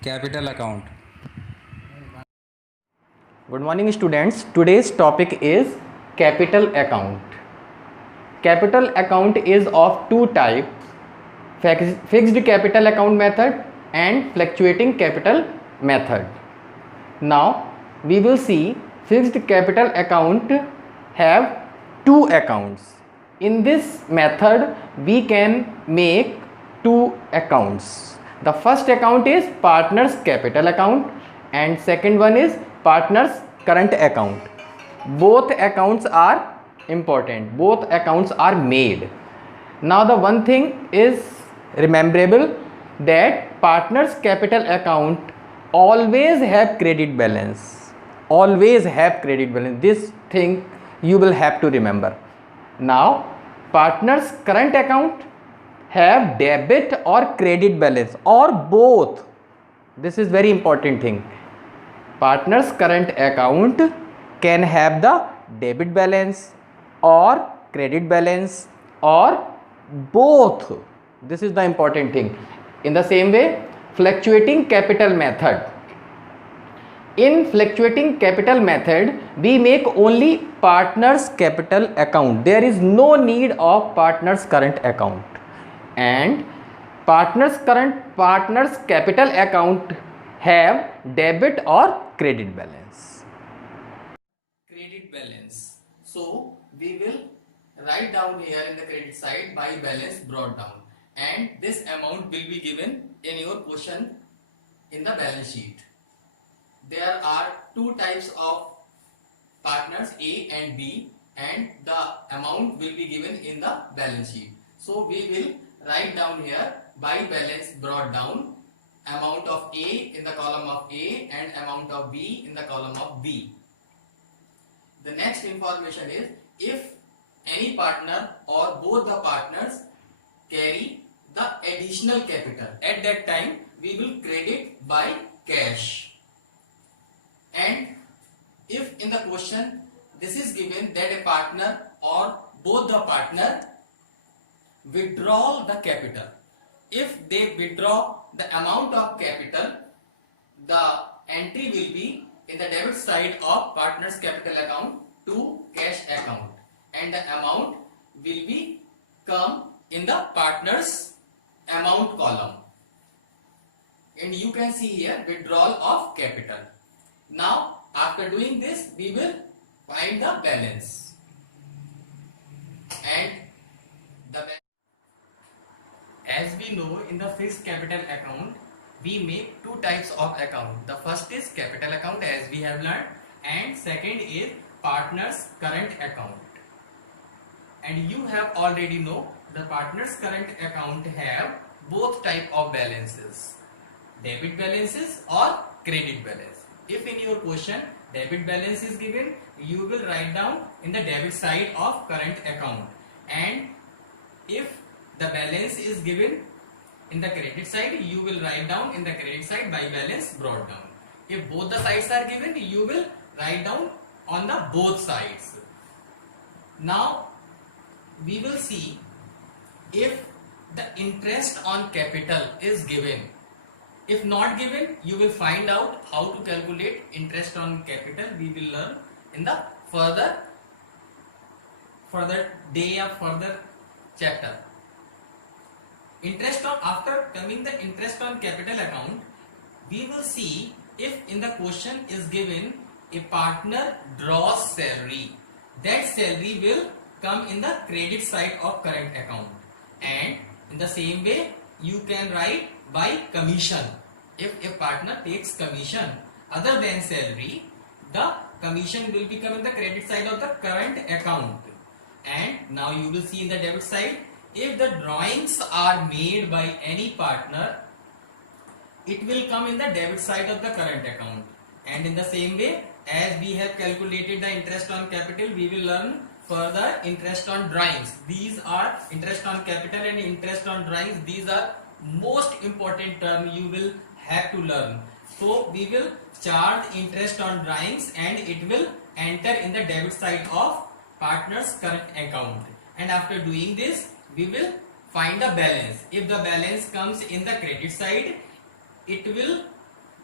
Capital account. Good morning students. Today's topic is capital account. Capital account is of two types: fixed capital account method and fluctuating capital method. Now we will see fixed capital account have two accounts. In this method we can make two accounts. The first account is partners capital account and second one is partners current account. Both accounts are important, both accounts are made. Now the one thing is rememberable, that partners capital account always have credit balance, always have credit balance. This thing you will have to remember. Now partners current account have debit or credit balance or both. This is very important thing. Partners current account can have the debit balance or credit balance or both. This is the important thing. In the same way, fluctuating capital method. In fluctuating capital method, we make only partners capital account. There is no need of partners current account. And partners capital account have debit or credit balance. Credit balance. So we will write down here in the credit side by balance brought down, and this amount will be given in your question in the balance sheet. There are two types of partners, A and B, and the amount will be given in the balance sheet. So we will write down here by balance brought down, amount of A in the column of A and amount of B in the column of B. The next information is, if any partner or both the partners carry the additional capital, at that time we will credit by cash. And if in the question this is given that a partner or both the partner withdraw the capital, if they withdraw the amount of capital, the entry will be in the debit side of partners capital account to cash account, and the amount will be come in the partners amount column, and you can see here withdrawal of capital. Now after doing this, we will find the balance, and as we know, in the fixed capital account we make two types of account. The first is capital account, as we have learned, and second is partners current account. And you have already know the partners current account have both type of balances, debit balances or credit balance. If in your question debit balance is given, you will write down in the debit side of current account, and if the balance is given in the credit side, you will write down in the credit side by balance brought down. If both the sides are given, you will write down on the both sides. Now we will see, if the interest on capital is given. If not given, you will find out how to calculate interest on capital. We will learn in the further day of further chapter. Interest on, after coming the interest on capital account, we will see, if in the question is given a partner draws salary, that salary will come in the credit side of current account. And in the same way, you can write by commission. If a partner takes commission other than salary, the commission will become in the credit side of the current account. And now you will see in the debit side, if the drawings are made by any partner, it will come in the debit side of the current account. And in the same way, as we have calculated the interest on capital, we will learn further interest on drawings. These are interest on capital and interest on drawings. These are most important term you will have to learn. So we will charge interest on drawings and it will enter in the debit side of partner's current account. And after doing this, we will find the balance. If the balance comes in the credit side, it will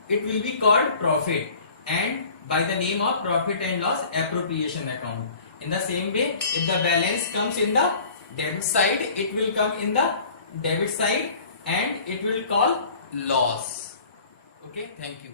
it will be called profit and by the name of profit and loss appropriation account. In the same way, if the balance comes in the debit side, it will come in the debit side and it will call loss. Okay, thank you.